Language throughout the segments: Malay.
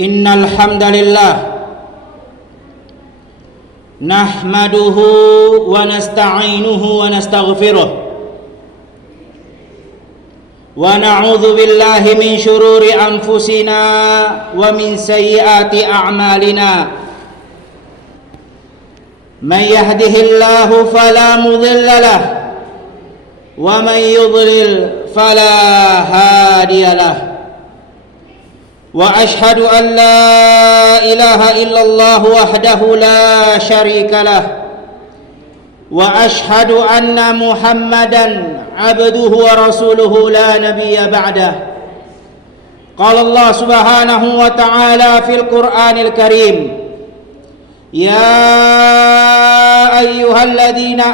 Innal hamdalillah nahmaduhu wa nasta'inuhu wa nastaghfiruh wa na'udzu billahi min shururi anfusina wa min sayyiati a'malina. Man yahdihillahu fala mudilla lahu wa man yudlil fala hadiya lahu. Wa ashhadu an la ilaha illallah wahdahu la syarika lah wa ashhadu anna Muhammadan abduhu wa rasuluhu la nabiyya ba'dah. Qala Allah subhanahu wa ta'ala fil Qur'anil Karim, ya ayyuhalladzina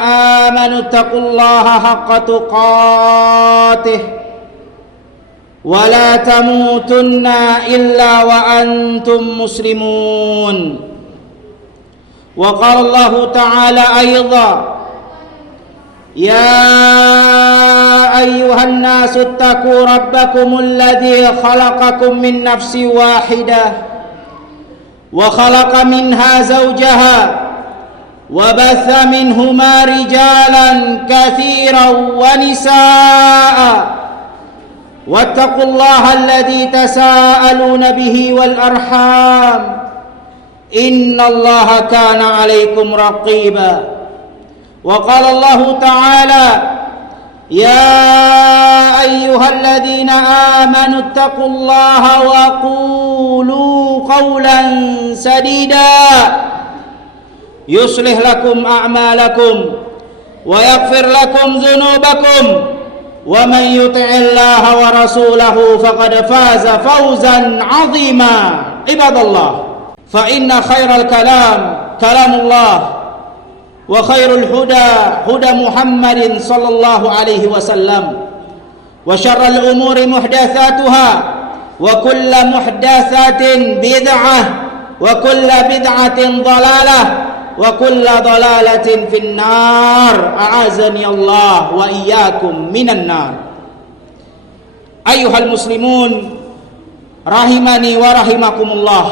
amanu taqullaha haqqa tuqatih ولا تموتن إلا وأنتم مسلمون. وقال الله تعالى أيضا يا أيها الناس اتقوا ربكم الذي خلقكم من نفس واحدة وخلق منها زوجها وبث منهما رجالا كثيرا ونساء واتقوا الله الذي تساءلون به والأرحام إن الله كان عليكم رقيبا. وقال الله تعالى يا أيها الذين آمنوا اتقوا الله وقولوا قولا سديدا يصلح لكم أعمالكم ويغفر لكم ذنوبكم ومن يطع الله ورسوله فقد فاز فوزا عظيما. عباد الله، فإن خير الكلام كلام الله وخير الهدى هدى محمد صلى الله عليه وسلم وشر الأمور محدثاتها وكل محدثة بدعة وكل بدعة ضلالة وكل ضلالة في النار أعاذني الله وإياكم من النار. أيها المسلمون rahimani wa rahimakumullah.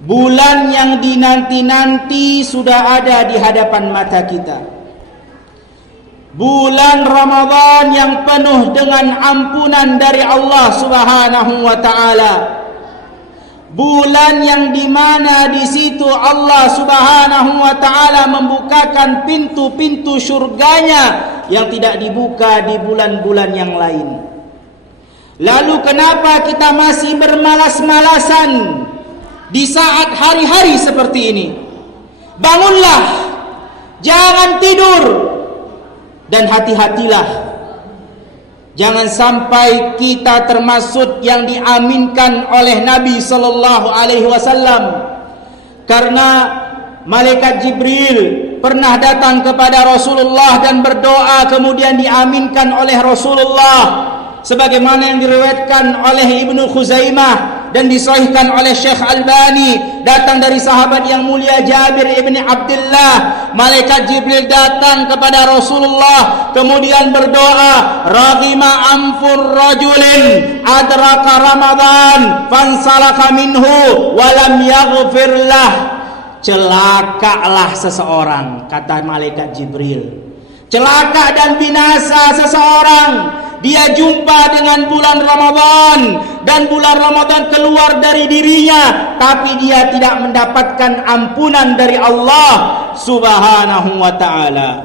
Bulan yang dinanti-nanti sudah ada di hadapan mata kita. Bulan Ramadan yang penuh dengan ampunan dari Allah Subhanahu wa taala. Bulan yang dimana di situ Allah Subhanahu wa ta'ala membukakan pintu-pintu surganya yang tidak dibuka di bulan-bulan yang lain. Lalu kenapa kita masih bermalas-malasan di saat hari-hari seperti ini? Bangunlah, jangan tidur, dan hati-hatilah. Jangan sampai kita termasuk yang diaminkan oleh Nabi sallallahu alaihi wasallam. Karena malaikat Jibril pernah datang kepada Rasulullah dan berdoa, kemudian diaminkan oleh Rasulullah, sebagaimana yang diriwayatkan oleh Ibnu Khuzaimah dan disahihkan oleh Syekh Albani, datang dari sahabat yang mulia Jabir ibni Abdullah. Malaikat Jibril datang kepada Rasulullah, kemudian berdoa, raghima anfur rajulin adraka Ramadan fansalaka minhu walam yaghfir lah. Celakalah seseorang, kata malaikat Jibril. Celaka dan binasa seseorang, dia jumpa dengan bulan Ramadan dan bulan Ramadan keluar dari dirinya, tapi dia tidak mendapatkan ampunan dari Allah Subhanahu wa ta'ala.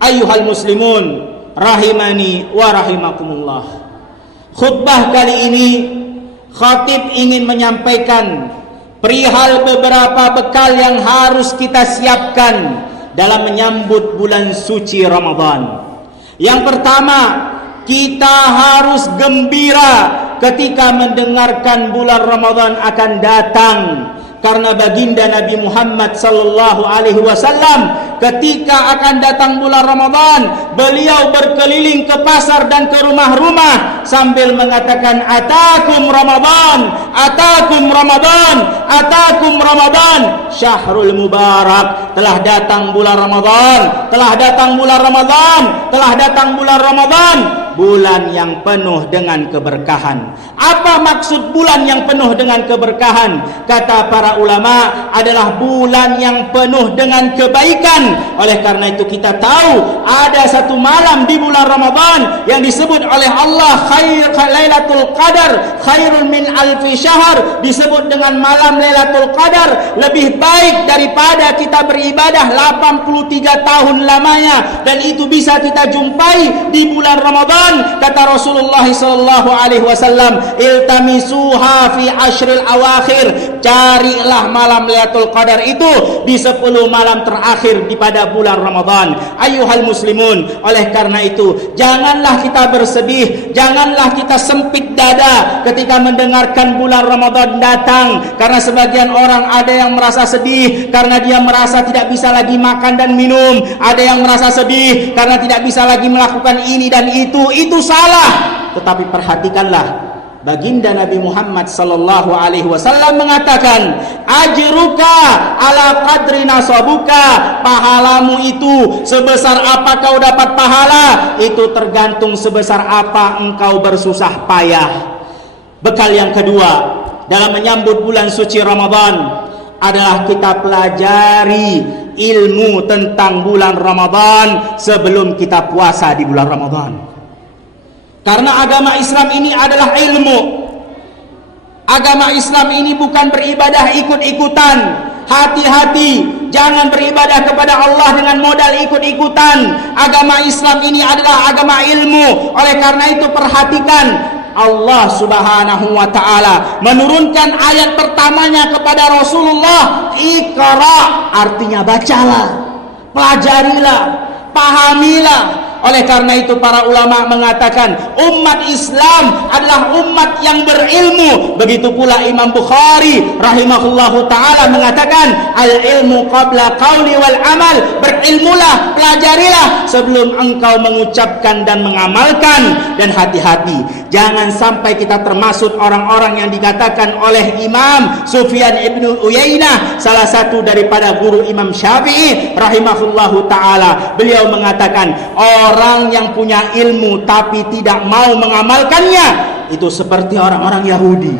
Ayyuhal muslimun rahimani wa rahimakumullah. Khutbah kali ini khatib ingin menyampaikan perihal beberapa bekal yang harus kita siapkan dalam menyambut bulan suci Ramadan. Yang pertama, kita harus gembira ketika mendengarkan bulan Ramadan akan datang. Karena baginda Nabi Muhammad sallallahu alaihi wasallam ketika akan datang bulan Ramadan, beliau berkeliling ke pasar dan ke rumah-rumah sambil mengatakan, atakum Ramadan, atakum Ramadan, atakum Ramadan, syahrul mubarak. Telah datang bulan Ramadan, telah datang bulan Ramadan, telah datang bulan Ramadan. bulan yang penuh dengan keberkahan. Apa maksud bulan yang penuh dengan keberkahan? Kata para ulama, adalah bulan yang penuh dengan kebaikan. Oleh karena itu kita tahu ada satu malam di bulan Ramadan yang disebut oleh Allah Lailatul Qadar khairun min alfi syahr, disebut dengan malam Lailatul Qadar, lebih baik daripada kita beribadah 83 tahun lamanya, dan itu bisa kita jumpai di bulan Ramadan. Kata Rasulullah sallallahu alaihi wasallam, iltamisuha fi ashril awakhir, carilah malam Lailatul Qadar itu di 10 malam terakhir di pada bulan Ramadan. Ayuhal muslimun, oleh karena itu janganlah kita bersedih, janganlah kita sempit dada ketika mendengarkan bulan Ramadan datang, karena sebagian orang ada yang merasa sedih karena dia merasa tidak bisa lagi makan dan minum, ada yang merasa sedih karena tidak bisa lagi melakukan ini dan itu salah. Tetapi perhatikanlah, baginda Nabi Muhammad sallallahu alaihi wasallam mengatakan, ajruka ala qadri nasabuka, pahalamu itu sebesar apa kau dapat pahala, itu tergantung sebesar apa engkau bersusah payah. Bekal yang kedua dalam menyambut bulan suci Ramadan adalah kita pelajari ilmu tentang bulan Ramadan sebelum kita puasa di bulan Ramadan. Karena agama Islam ini adalah ilmu. Agama Islam ini bukan beribadah ikut-ikutan. Hati-hati, jangan beribadah kepada Allah dengan modal ikut-ikutan. Agama Islam ini adalah agama ilmu. Oleh karena itu perhatikan, Allah Subhanahu wa taala menurunkan ayat pertamanya kepada Rasulullah, Iqra, artinya bacalah, pelajarilah, pahamilah. Oleh karena itu para ulama mengatakan umat Islam adalah umat yang berilmu. Begitu pula Imam Bukhari rahimahullahu ta'ala mengatakan, al-ilmu qabla qawli wal amal, berilmulah, pelajarilah sebelum engkau mengucapkan dan mengamalkan. Dan hati-hati, jangan sampai kita termasuk orang-orang yang dikatakan oleh Imam Sufyan ibn Uyainah, salah satu daripada guru Imam Syafi'i rahimahullahu ta'ala. Beliau mengatakan, orang yang punya ilmu tapi tidak mau mengamalkannya itu seperti orang-orang Yahudi.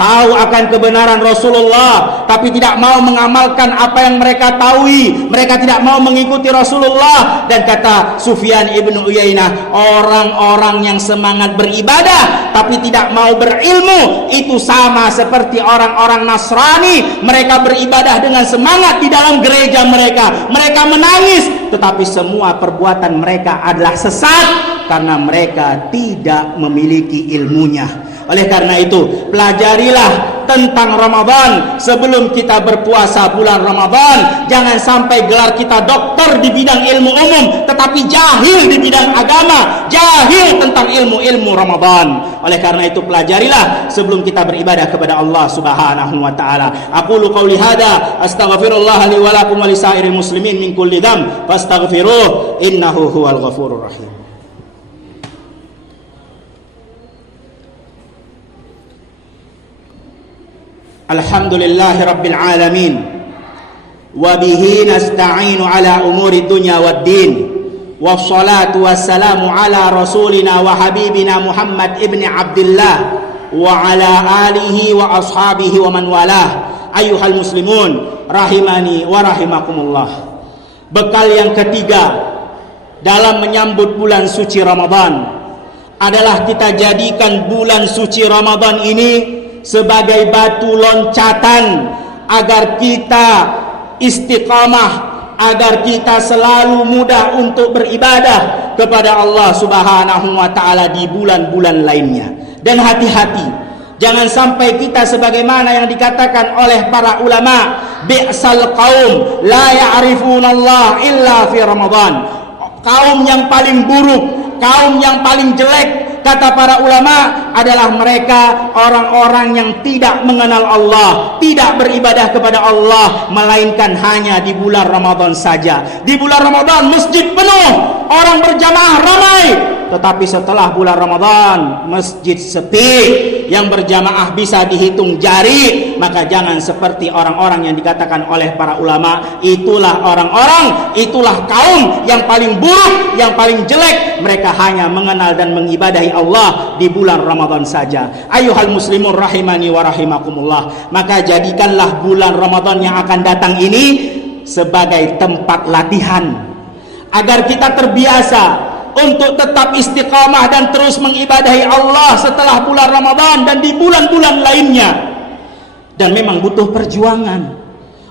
Tahu akan kebenaran Rasulullah tapi tidak mau mengamalkan apa yang mereka tahui. Mereka tidak mau mengikuti Rasulullah. Dan kata Sufyan ibn Uyainah, orang-orang yang semangat beribadah tapi tidak mau berilmu itu sama seperti orang-orang Nasrani. Mereka beribadah dengan semangat di dalam gereja mereka, mereka menangis, tetapi semua perbuatan mereka adalah sesat karena mereka tidak memiliki ilmunya. Oleh karena itu, pelajarilah tentang Ramadan sebelum kita berpuasa bulan Ramadan. Jangan sampai gelar kita dokter di bidang ilmu umum tetapi jahil di bidang agama, jahil tentang ilmu-ilmu Ramadan. Oleh karena itu pelajarilah sebelum kita beribadah kepada Allah Subhanahu wa taala. Aqulu qauli hada astaghfirullah li wa lakum wa lisairil muslimin min kulli dzamb fastaghfiruh innahu huwal ghafurur rahim. Alhamdulillahi rabbil alamin wa bihi nasta'inu ala umuri dunya waddin, wassalatu wassalamu ala rasulina wa habibina Muhammad ibn Abdullah wa ala alihi wa ashabihi wa man walah. Ayuhal muslimun rahimani wa rahimakumullah. Bekal yang ketiga dalam menyambut bulan suci Ramadan adalah kita jadikan bulan suci Ramadan ini sebagai batu loncatan agar kita istiqamah, agar kita selalu mudah untuk beribadah kepada Allah Subhanahu wa taala di bulan-bulan lainnya. Dan hati-hati, jangan sampai kita sebagaimana yang dikatakan oleh para ulama, bi'sal qaum la ya'rifunallah illa fi Ramadan. Kaum yang paling buruk, kaum yang paling jelek, kata para ulama, adalah mereka orang-orang yang tidak mengenal Allah, tidak beribadah kepada Allah, melainkan hanya di bulan Ramadan saja. Di bulan Ramadan masjid penuh, orang berjamaah ramai, tetapi setelah bulan Ramadan masjid sepi, yang berjamaah bisa dihitung jari, maka jangan seperti orang-orang yang dikatakan oleh para ulama, itulah orang-orang, itulah kaum yang paling buruk, yang paling jelek. Mereka hanya mengenal dan mengibadahi Allah di bulan Ramadan saja. Ayuhal muslimun rahimani wa rahimakumullah, maka jadikanlah bulan Ramadan yang akan datang ini sebagai tempat latihan agar kita terbiasa untuk tetap istiqamah dan terus mengibadahi Allah setelah bulan Ramadan dan di bulan-bulan lainnya. Dan memang butuh perjuangan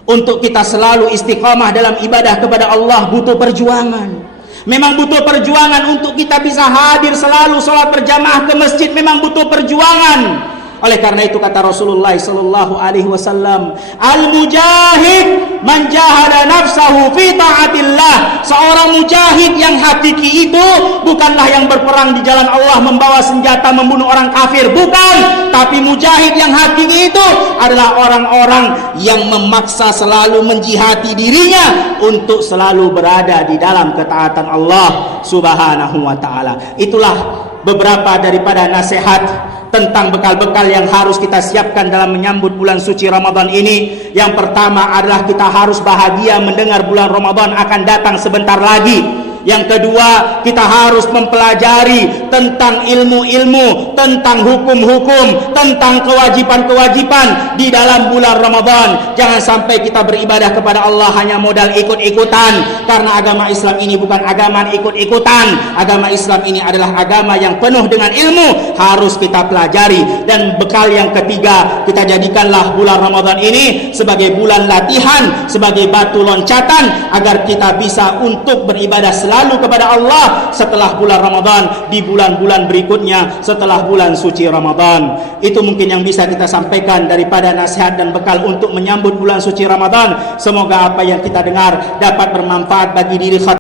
untuk kita selalu istiqamah dalam ibadah kepada Allah, butuh perjuangan. Memang butuh perjuangan untuk kita bisa hadir selalu sholat berjamaah ke masjid, memang butuh perjuangan. Oleh karena itu kata Rasulullah sallallahu alaihi wasallam, al-mujahid man jahada nafsahu fi taatillah. Seorang mujahid yang hakiki itu bukanlah yang berperang di jalan Allah membawa senjata membunuh orang kafir, bukan. Tapi mujahid yang hakiki itu adalah orang-orang yang memaksa selalu menjihati dirinya untuk selalu berada di dalam ketaatan Allah Subhanahu wa taala. Itulah beberapa daripada nasihat tentang bekal-bekal yang harus kita siapkan dalam menyambut bulan suci Ramadan ini. Yang pertama adalah kita harus bahagia mendengar bulan Ramadan akan datang sebentar lagi. Yang kedua, kita harus mempelajari tentang ilmu-ilmu, tentang hukum-hukum, tentang kewajiban-kewajiban di dalam bulan Ramadan. Jangan sampai kita beribadah kepada Allah hanya modal ikut-ikutan, karena agama Islam ini bukan agama ikut-ikutan. Agama Islam ini adalah agama yang penuh dengan ilmu, harus kita pelajari. Dan bekal yang ketiga, kita jadikanlah bulan Ramadan ini sebagai bulan latihan, sebagai batu loncatan agar kita bisa untuk beribadah selalu kepada Allah setelah bulan Ramadan, di bulan-bulan berikutnya setelah bulan suci Ramadan. Itu mungkin yang bisa kita sampaikan daripada nasihat dan bekal untuk menyambut bulan suci Ramadan. Semoga apa yang kita dengar dapat bermanfaat bagi diri kita.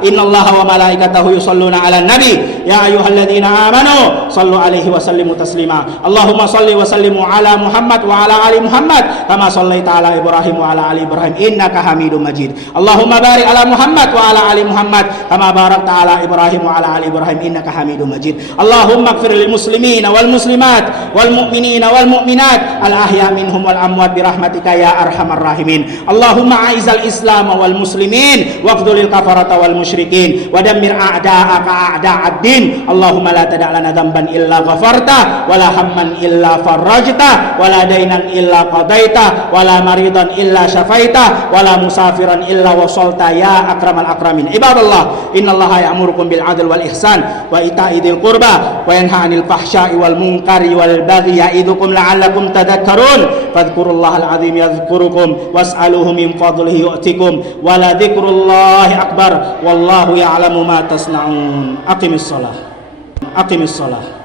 Innallaha wa malaikatahu yusholluna 'alan nabi ya ayyuhalladzina amanu shallu 'alaihi wa sallimu taslima. Allahumma shalli wa sallimu 'ala Muhammad wa 'ala ali Muhammad kama shallaita 'ala Ibrahim wa 'ala ali Ibrahim innaka Hamidum Majid. Allahumma barik 'ala Muhammad wa 'ala ali Muhammad kama barakta 'ala Ibrahim wa 'ala ali Ibrahim innaka Hamidum Majid. Allahumma ighfir lil muslimina wal muslimat wal mu'minina wal mu'minat al ahya minhum wal amwat bi rahmatika ya arhamar rahimin. Allahumma a'izal islam wal muslimin waqdulil kafarata wal musyrikin wa dammir a'da'aka a'da'ad-din. Allahumma la tada' lana dhanban illa ghafarta wa la hamman illa farajta wa la dainan illa qadaita wa la maridan illa syafaita wa la musafiran illa wasalta ya akramal akramin. Ibadallah, innallaha ya'murukum bil 'adli wal ihsan wa ita'i dzil qurba wa yanha 'anil fahsya'i wal munkari wal baghi ya'idukum la'allakum tadhakkarun. Fadhkurullahal 'azim yadhkurukum was'aluhu min fadlihi yu'tikum wa la dzikrullahi akbar wallahu ya'lamu ma tasna'un. Aqimis shalah.